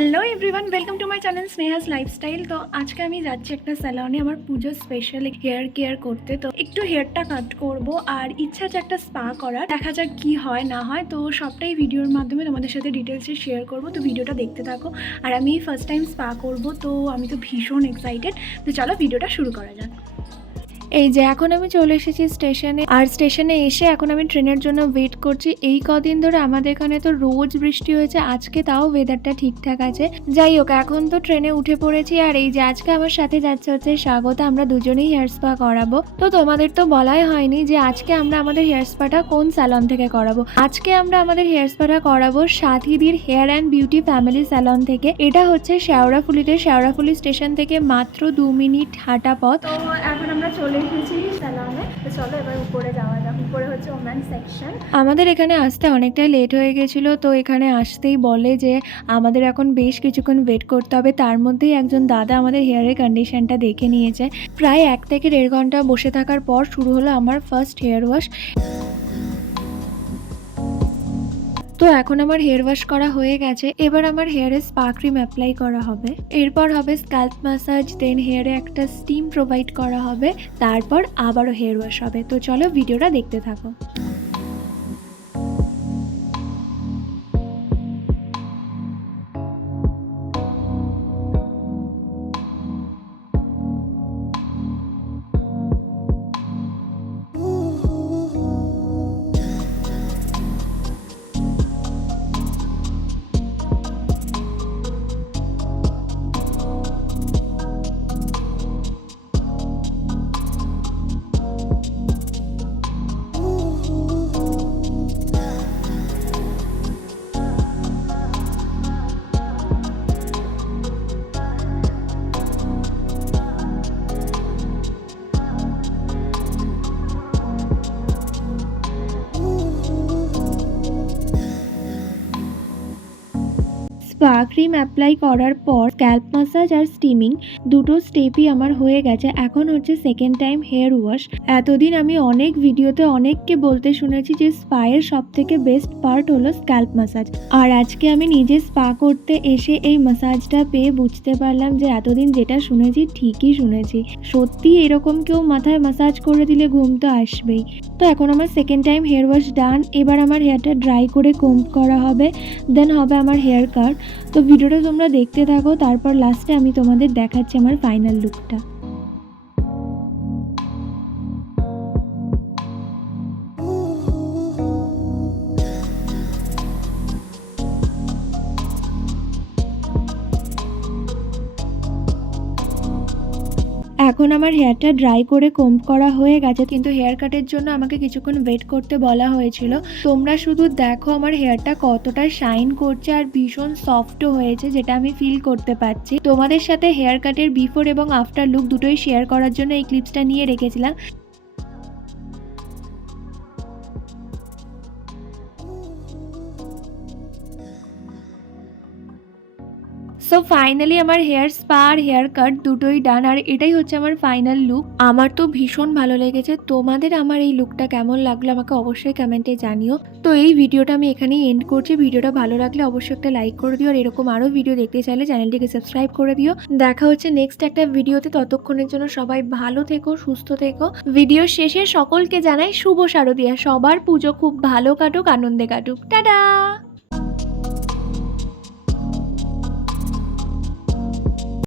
Hello everyone welcome to my channel Sneha's lifestyle তো আজকে আমি যাচ্ছি একটা স্যালনে আমার পুজোর স্পেশাল হেয়ার কেয়ার করতে। তো একটু হেয়ারটা কাট করব আর ইচ্ছা আছে একটা স্পা করার, দেখা যাক কি হয়, না হয়। তো সবটাই ভিডিওর মাধ্যমে তোমাদের সাথে ডিটেলসে শেয়ার করব। তো ভিডিওটা দেখতে থাকো। আর আমি ফার্স্ট টাইম স্পা করব, তো আমি তো ভীষণ এক্সাইটেড তো চলো ভিডিওটা শুরু করা যাক। এই যে, এখন আমি চলে এসেছি স্টেশনে। আর স্টেশনে এসে এখন আমি ট্রেনের জন্য ওয়েট করছি। এই কদিন ধরে আমাদের এখানে তো রোজ বৃষ্টি হয়েছে। আজকে তাও ওয়েদারটা ঠিকঠাক আছে। যাই হোক, এখন তো ট্রেনে উঠে পড়েছি। আর এই যে, আজকে আমার সাথে যাচ্ছে হচ্ছে স্বাগত। আমরা দুজনেই হেয়ার স্পা করাবো। তো তোমাদের তো বলাই হয়নি যে, আজকে আমরা আমাদের হেয়ার স্পাটা কোন স্যালন থেকে করাবো। আজকে আমরা আমাদের হেয়ার স্পাটা করাবো সাথীদির hair and beauty family salon থেকে। এটা হচ্ছে শেওড়াফুলিতে শেওড়াফুলি স্টেশন থেকে মাত্র দু মিনিট হাঁটা পথ। এখন আমরা চলে সেকশন আমাদের এখানে আসতে অনেকটাই লেট হয়ে গেছিল, তো এখানে আসতেই বলে যে আমাদের এখন বেশ কিছুক্ষণ ওয়েট করতে হবে। তার মধ্যেই একজন দাদা আমাদের হেয়ারের কন্ডিশনটা দেখে নিয়েছে। প্রায় এক থেকে দেড় ঘণ্টা বসে থাকার পর শুরু হলো আমার ফার্স্ট হেয়ার ওয়াশ তো এখন আমার হেয়ার ওয়াশ করা হয়ে গেছে। এবার আমার হেয়ারে স্পা ক্রিম অ্যাপ্লাই করা হবে। এরপর হবে স্ক্যাল্প ম্যাসাজ দেন হেয়ারে একটা স্টিম প্রোভাইড করা হবে। তারপর আবারও হেয়ার ওয়াশ হবে। তো চলো ভিডিওটা দেখতে থাকো। ক্রিম অ্যাপ্লাই করার পর স্ক্যাল্প মাসাজ আর স্টিমিং দুটো স্টেপই আমার হয়ে গেছে। এখন হচ্ছে সেকেন্ড টাইম হেয়ার ওয়াশ এতদিন আমি অনেক ভিডিওতে অনেককে বলতে শুনেছি যে স্পায়ের সব থেকে বেস্ট পার্ট হলো স্ক্যাল্প মাসাজ আর আজকে আমি নিজে স্পা করতে এসে এই মাসাজটা পেয়ে বুঝতে পারলাম যে এতদিন যেটা শুনেছি ঠিকই শুনেছি। সত্যি এরকম কেউ মাথায় মাসাজ করে দিলে ঘুম তো আসবেই। তো এখন আমার second time hair wash done এবার আমার হেয়ারটা ড্রাই করে কোম করা হবে দেন হবে আমার হেয়ার কাট তো ভিডিওটা তোমরা দেখতে থাকো তারপর লাস্টে আমি তোমাদের দেখাচ্ছি আমার ফাইনাল লুকটা এখন আমার হেয়ারটা ড্রাই করে কম করা হয়ে গেছে, কিন্তু হেয়ার কাটের জন্য আমাকে কিছুক্ষণ ওয়েট করতে বলা হয়েছিল। তোমরা শুধু দেখো আমার হেয়ারটা কতটা শাইন করছে আর ভীষণ সফটও হয়েছে, যেটা আমি ফিল করতে পারছি। তোমাদের সাথে হেয়ার কাটের বিফোর এবং আফটার লুক দুটোই শেয়ার করার জন্য এই ক্লিপসটা নিয়ে রেখেছিলাম। সো ফাইনালি আমার হেয়ার স্পা আর হেয়ার কাট দুটোই ডান আর এটাই হচ্ছে আমার ফাইনাল লুক আমার তো ভীষণ ভালো লেগেছে। তোমাদের আমার এই লুকটা কেমন লাগল আমাকে অবশ্যই কমেন্টে জানিও। তো এই ভিডিওটা আমি এখানেই এন্ড করছি। ভিডিওটা ভালো লাগলে অবশ্যই একটা লাইক করে দিও, আর এরকম আরও ভিডিও দেখতে চাইলে চ্যানেলটিকে সাবস্ক্রাইব করে দিও। দেখা হচ্ছে নেক্সট একটা ভিডিওতে ততক্ষণের জন্য সবাই ভালো থেকো, সুস্থ থেকো। ভিডিও শেষে সকলকে জানাই শুভ শারদিয়া। সবার পুজো খুব ভালো কাটুক, আনন্দে কাটুক। টাটা!